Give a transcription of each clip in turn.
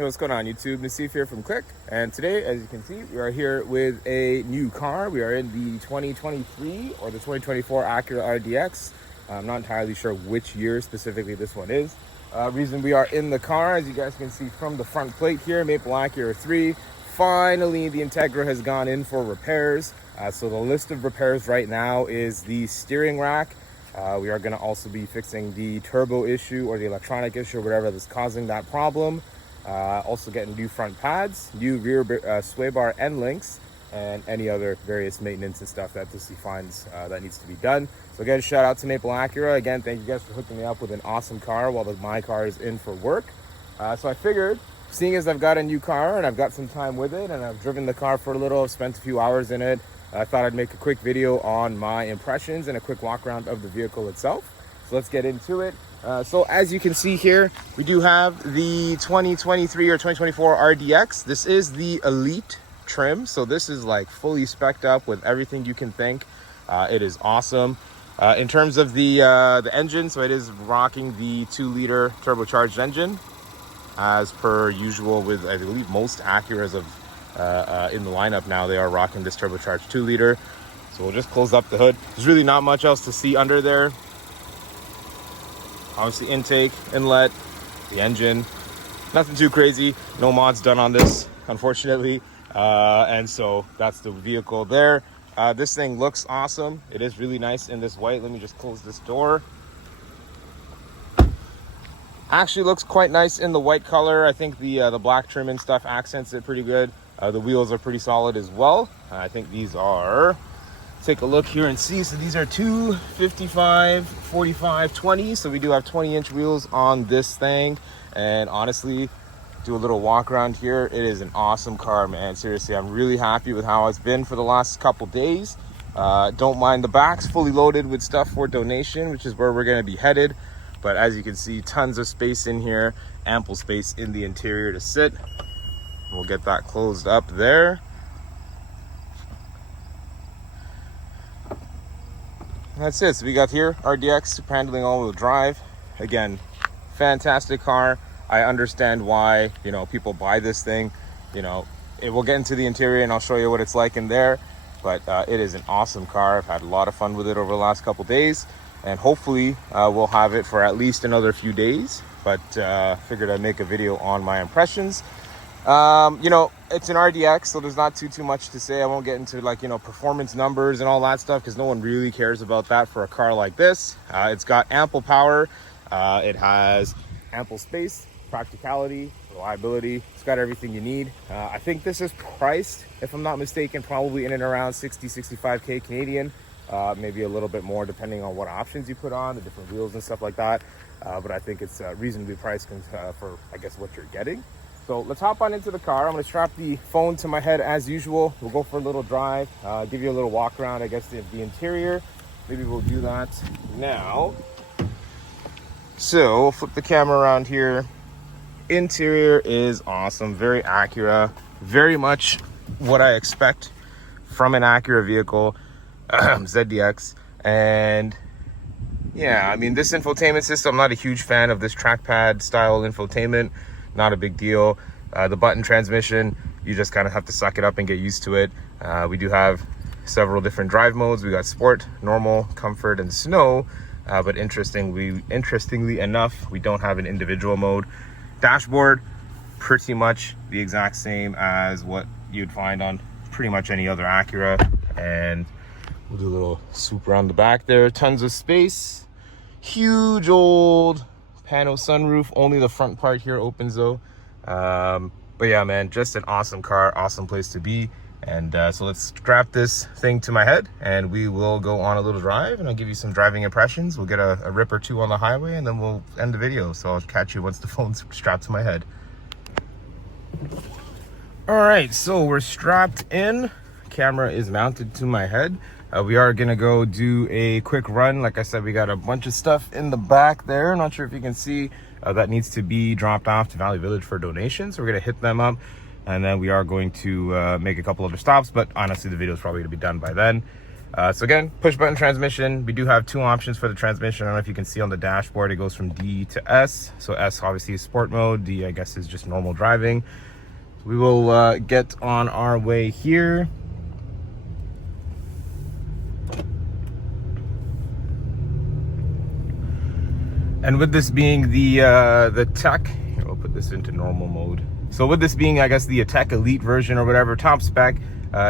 Hey, what's going on YouTube? Nassif here from Click, and today, as you can see, we are here with a new car. We are in the 2023 or the 2024 Acura RDX. I'm not entirely sure which year specifically this one is. Reason we are in the car, as you guys can see from the front plate here, Maple Acura 3. Finally, the Integra has gone in for repairs. So the list of repairs right now is the steering rack. We are going to also be fixing the turbo issue or the electronic issue, whatever that's causing that problem. Also getting new front pads, new rear sway bar end links, and any other various maintenance and stuff that he finds that needs to be done. So again, shout out to Maple Acura. Again, thank you guys for hooking me up with an awesome car while my car is in for work. So I figured, seeing as I've got a new car and I've got some time with it and I've driven the car for a little, I've spent a few hours in it, I thought I'd make a quick video on my impressions and a quick walk around of the vehicle itself. So let's get into it. So as you can see here, we do have the 2023 or 2024 RDX. This is the Elite trim. So this is like fully spec'd up with everything you can think. It is awesome. In terms of the engine, so it is rocking the 2-liter turbocharged engine as per usual with, I believe, most Acuras in the lineup now. They are rocking this turbocharged 2-liter. So we'll just close up the hood. There's really not much else to see under there. Obviously intake, inlet, the engine, nothing too crazy. No mods done on this, unfortunately. And so that's the vehicle there. This thing looks awesome. It is really nice in this white. Let me just close this door. Actually looks quite nice in the white color. I think the black trim and stuff accents it pretty good. The wheels are pretty solid as well. I think these are, take a look here and see. So these are 255, 45, 20. So we do have 20-inch wheels on this thing. And honestly, do a little walk around here. It is an awesome car, man. Seriously, I'm really happy with how it's been for the last couple days. Don't mind the backs, fully loaded with stuff for donation, which is where we're going to be headed. But as you can see, tons of space in here, ample space in the interior to sit. We'll get that closed up there. That's it. So we got here RDX super handling all-wheel drive. Again, fantastic car. I understand why, you know, people buy this thing. You know, we'll get into the interior and I'll show you what it's like in there. But it is an awesome car. I've had a lot of fun with it over the last couple days, and hopefully we'll have it for at least another few days. But figured I'd make a video on my impressions. You know, it's an RDX, so there's not too much to say. I won't get into, like, you know, performance numbers and all that stuff, because no one really cares about that for a car like this. It's got ample power. It has ample space, practicality, reliability. It's got everything you need. I think this is priced, if I'm not mistaken, probably in and around 65k Canadian, maybe a little bit more depending on what options you put on, the different wheels and stuff like that. But I think it's reasonably priced for, I guess, what you're getting. So let's hop on into the car. I'm going to strap the phone to my head as usual. We'll go for a little drive, give you a little walk around, I guess, the interior. Maybe we'll do that now. So we'll flip the camera around here. Interior is awesome, very Acura, very much what I expect from an Acura vehicle, ZDX. And yeah, I mean, this infotainment system, I'm not a huge fan of this trackpad style infotainment. Not a big deal. The button transmission, you just kind of have to suck it up and get used to it. We do have several different drive modes. We got sport, normal, comfort, and snow. But interestingly enough, we don't have an individual mode. Dashboard, pretty much the exact same as what you'd find on pretty much any other Acura. And we'll do a little swoop around the back there. Tons of space. Huge old pano sunroof. Only the front part here opens though. But yeah, man, just an awesome car, awesome place to be. And so let's strap this thing to my head and we will go on a little drive, and I'll give you some driving impressions. We'll get a rip or two on the highway and then we'll end the video. So I'll catch you once the phone's strapped to my head. All right, so we're strapped in. Camera is mounted to my head. We are gonna go do a quick run. Like I said, we got a bunch of stuff in the back there. I'm not sure if you can see, that needs to be dropped off to Valley Village for donations. So we're gonna hit them up, and then we are going to make a couple other stops, but honestly the video is probably gonna be done by then. So again, push button transmission. We do have two options for the transmission. I don't know if you can see on the dashboard, it goes from D to S. So S obviously is sport mode, D I guess is just normal driving. We will get on our way here. And with this being the Tech, here, we'll put this into normal mode. So with this being, I guess, the Tech Elite version or whatever, top spec,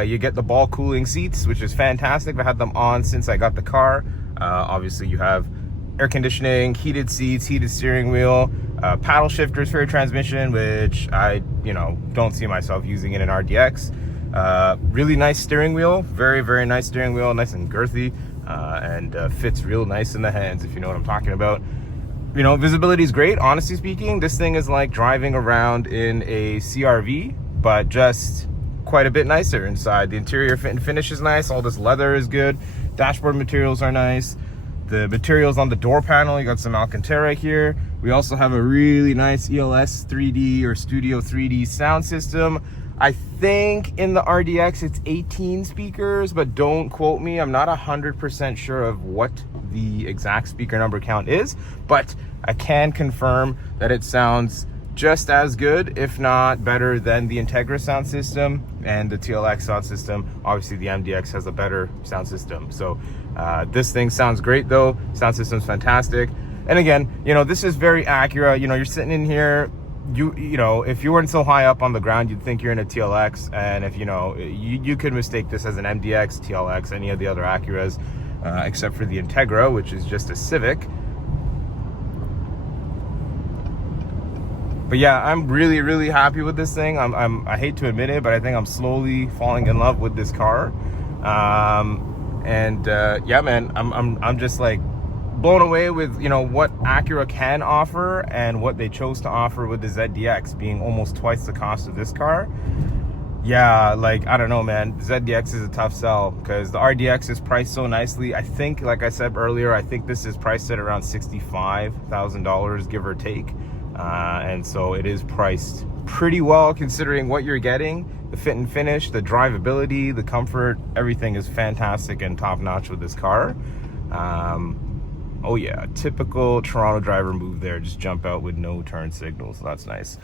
you get the ball cooling seats, which is fantastic. I've had them on since I got the car. Obviously, you have air conditioning, heated seats, heated steering wheel, paddle shifters for your transmission, which I, don't see myself using in an RDX. Really nice steering wheel, very, very nice steering wheel, nice and girthy, and fits real nice in the hands, if you know what I'm talking about. Visibility is great. Honestly speaking, this thing is like driving around in a CRV, but just quite a bit nicer inside. The interior fit and finish is nice. All this leather is good. Dashboard materials are nice. The materials on the door panel, you got some Alcantara here. We also have a really nice ELS 3D or Studio 3D sound system. I think in the RDX it's 18 speakers, but don't quote me. I'm not 100% sure of what the exact speaker number count is, but I can confirm that it sounds just as good, if not better, than the Integra sound system and the TLX sound system. Obviously the MDX has a better sound system. So this thing sounds great though. Sound system's fantastic. And again, this is very Acura. You're sitting in here, if you weren't so high up on the ground, you'd think you're in a TLX. And if you could mistake this as an MDX, TLX, any of the other Acuras, except for the Integra, which is just a Civic. But yeah, I'm really, really happy with this thing. I hate to admit it, but I think I'm slowly falling in love with this car. Yeah, man, I'm just like blown away with what Acura can offer and what they chose to offer with the ZDX being almost twice the cost of this car. Yeah, like, I don't know, man. The ZDX is a tough sell because the RDX is priced so nicely. I think, like I said earlier, I think this is priced at around $65,000, give or take. And so it is priced pretty well considering what you're getting. The fit and finish, the drivability, the comfort, everything is fantastic and top notch with this car. Oh yeah, typical Toronto driver move there. Just jump out with no turn signal, so that's nice.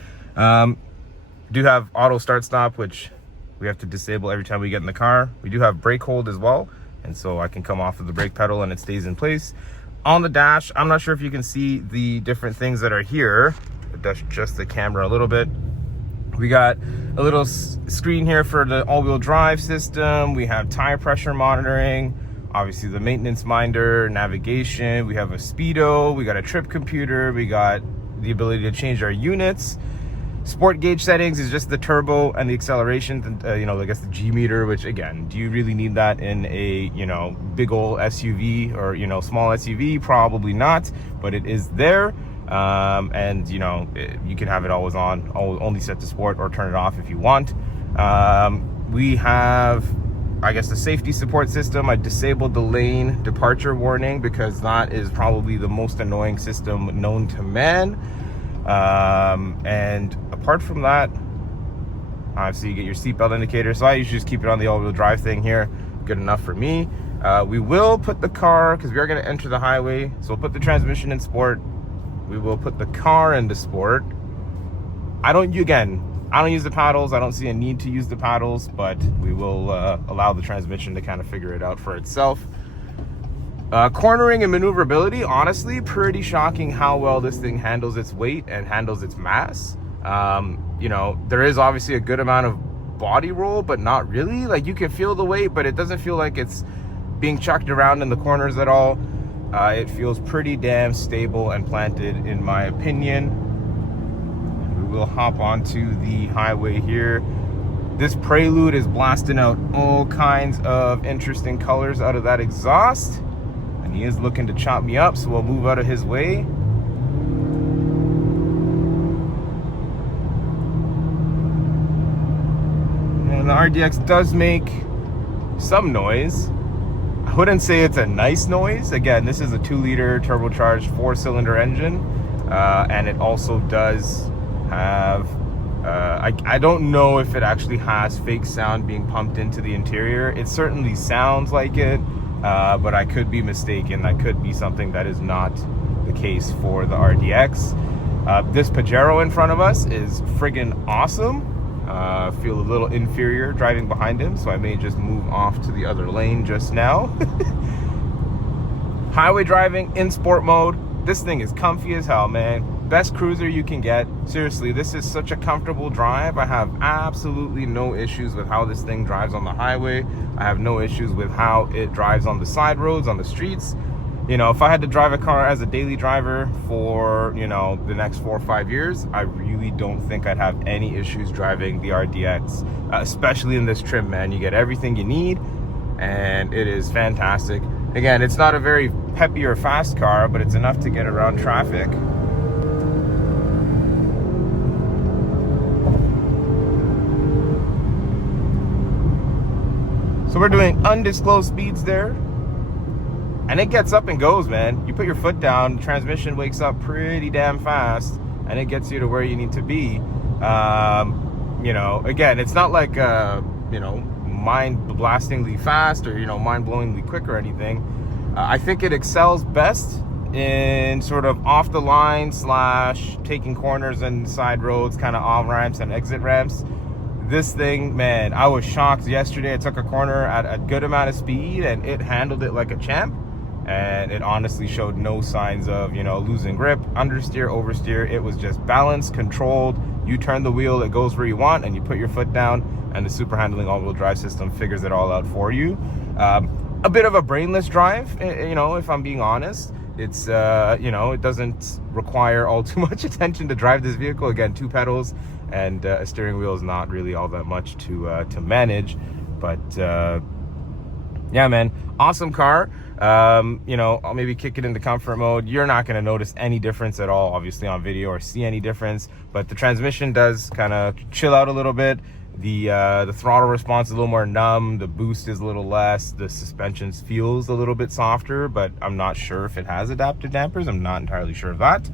Do have auto start stop, which we have to disable every time we get in the car. We do have brake hold as well, and so I can come off of the brake pedal and it stays in place. On the dash, I'm not sure if you can see the different things that are here. Adjust the camera a little bit. We got a little screen here for the all-wheel drive system. We have tire pressure monitoring, obviously the maintenance minder, navigation. We have a speedo, we got a trip computer, we got the ability to change our units. Sport gauge settings is just the turbo and the acceleration, I guess the G meter, which again, do you really need that in a, big old SUV or, small SUV? Probably not, but it is there. And you can have it always on, only set to sport or turn it off if you want. We have, I guess, the safety support system. I disabled the lane departure warning because that is probably the most annoying system known to man. And apart from that, obviously you get your seatbelt indicator. So I usually just keep it on the all-wheel drive thing here. Good enough for me. We will put the car, because we are going to enter the highway, so we'll put the transmission in sport. We will put the car into sport. I don't use the paddles. I don't see a need to use the paddles, but we will allow the transmission to kind of figure it out for itself. Cornering and maneuverability, honestly, pretty shocking how well this thing handles its weight and handles its mass. There is obviously a good amount of body roll, but not really. Like, you can feel the weight, but it doesn't feel like it's being chucked around in the corners at all. It feels pretty damn stable and planted, in my opinion. We will hop onto the highway here. This Prelude is blasting out all kinds of interesting colors out of that exhaust. And he is looking to chop me up, so we'll move out of his way. And the RDX does make some noise. I wouldn't say it's a nice noise. Again, this is a 2-liter turbocharged 4-cylinder engine. And it also does have, I don't know if it actually has fake sound being pumped into the interior. It certainly sounds like it, but I could be mistaken. That could be something that is not the case for the RDX. This Pajero in front of us is friggin' awesome. Feel a little inferior driving behind him, so I may just move off to the other lane just now. Highway driving in sport mode. This thing is comfy as hell, man. Best cruiser you can get. Seriously, this is such a comfortable drive. I have absolutely no issues with how this thing drives on the highway. I have no issues with how it drives on the side roads, on the streets. You know, if I had to drive a car as a daily driver for, you know, the next 4 or 5 years, I really don't think I'd have any issues driving the RDX, especially in this trim, man. You get everything you need, and it is fantastic. Again, it's not a very peppy or fast car, but it's enough to get around traffic. So we're doing undisclosed speeds there. And it gets up and goes, man. You put your foot down, the transmission wakes up pretty damn fast, and it gets you to where you need to be. You know, again, it's not like, you know, mind-blastingly fast or, you know, mind-blowingly quick or anything. I think it excels best in sort of off the line / taking corners and side roads, kind of on-ramps and exit ramps. This thing, man, I was shocked yesterday. I took a corner at a good amount of speed and it handled it like a champ. And it honestly showed no signs of, you know, losing grip, understeer, oversteer. It was just balanced, controlled. You turn the wheel, it goes where you want, and you put your foot down, and the super handling all-wheel drive system figures it all out for you. A bit of a brainless drive, you know, if I'm being honest. It's, you know, it doesn't require all too much attention to drive this vehicle. Again, 2 pedals, and a steering wheel is not really all that much to manage. But, yeah, man, awesome car. You know, I'll maybe kick it into comfort mode. You're not going to notice any difference at all, obviously, on video or see any difference, but the transmission does kind of chill out a little bit. The throttle response is a little more numb. The boost is a little less. The suspension feels a little bit softer, but I'm not sure if it has adaptive dampers. I'm not entirely sure of that.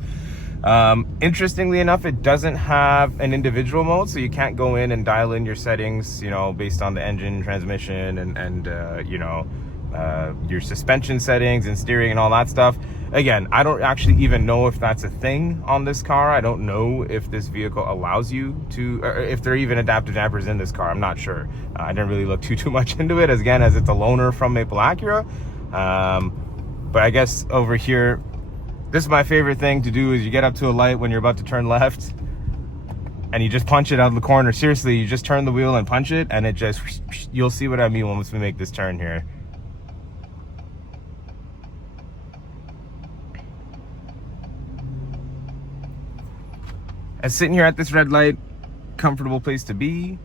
Interestingly enough, it doesn't have an individual mode, so you can't go in and dial in your settings, you know, based on the engine, transmission, and you know, your suspension settings and steering and all that stuff. Again, I don't actually even know if that's a thing on this car. I don't know if this vehicle allows you to, or if there are even adaptive dampers in this car. I'm not sure. I didn't really look too much into it, as it's a loaner from Maple Acura. But I guess over here, this is my favorite thing to do, is you get up to a light when you're about to turn left and you just punch it out of the corner. Seriously, you just turn the wheel and punch it, and it just, you'll see what I mean once we make this turn here. And sitting here at this red light, comfortable place to be.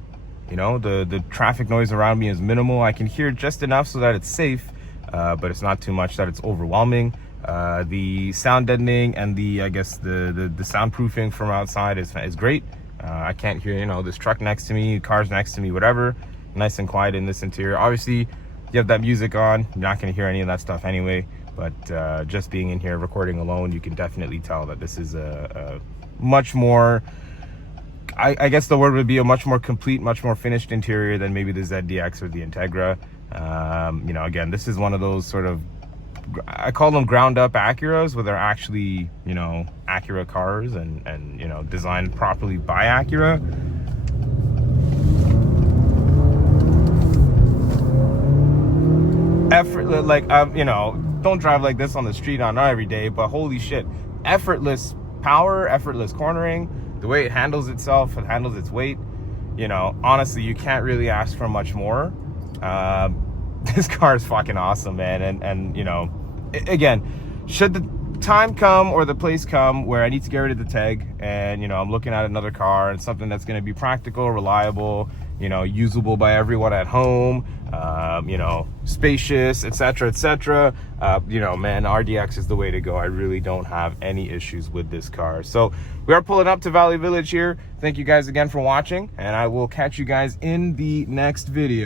You know, the traffic noise around me is minimal. I can hear just enough so that it's safe, but it's not too much that it's overwhelming. The sound deadening and the soundproofing from outside is great. I can't hear, you know, this truck next to me, cars next to me, whatever. Nice and quiet in this interior. Obviously, you have that music on, you're not going to hear any of that stuff anyway. But just being in here recording alone, you can definitely tell that this is a much more, I guess the word would be a much more complete, much more finished interior than maybe the ZDX or the Integra. You know, again, this is one of those sort of, I call them ground up Acuras, where they're actually, you know, Acura cars and you know, designed properly by Acura. Effortless, like, you know, don't drive like this on the street, not every day, but holy shit, effortless power, effortless cornering, the way it handles itself, it handles its weight. You know, honestly, you can't really ask for much more. This car is fucking awesome, man. And you know, again, should the time come or the place come where I need to get rid of the Teg, and you know, I'm looking at another car and something that's going to be practical, reliable, you know, usable by everyone at home, you know, spacious, etc., etc. You know, man, RDX is the way to go. I really don't have any issues with this car. So we are pulling up to Valley Village here. Thank you guys again for watching, and I will catch you guys in the next video.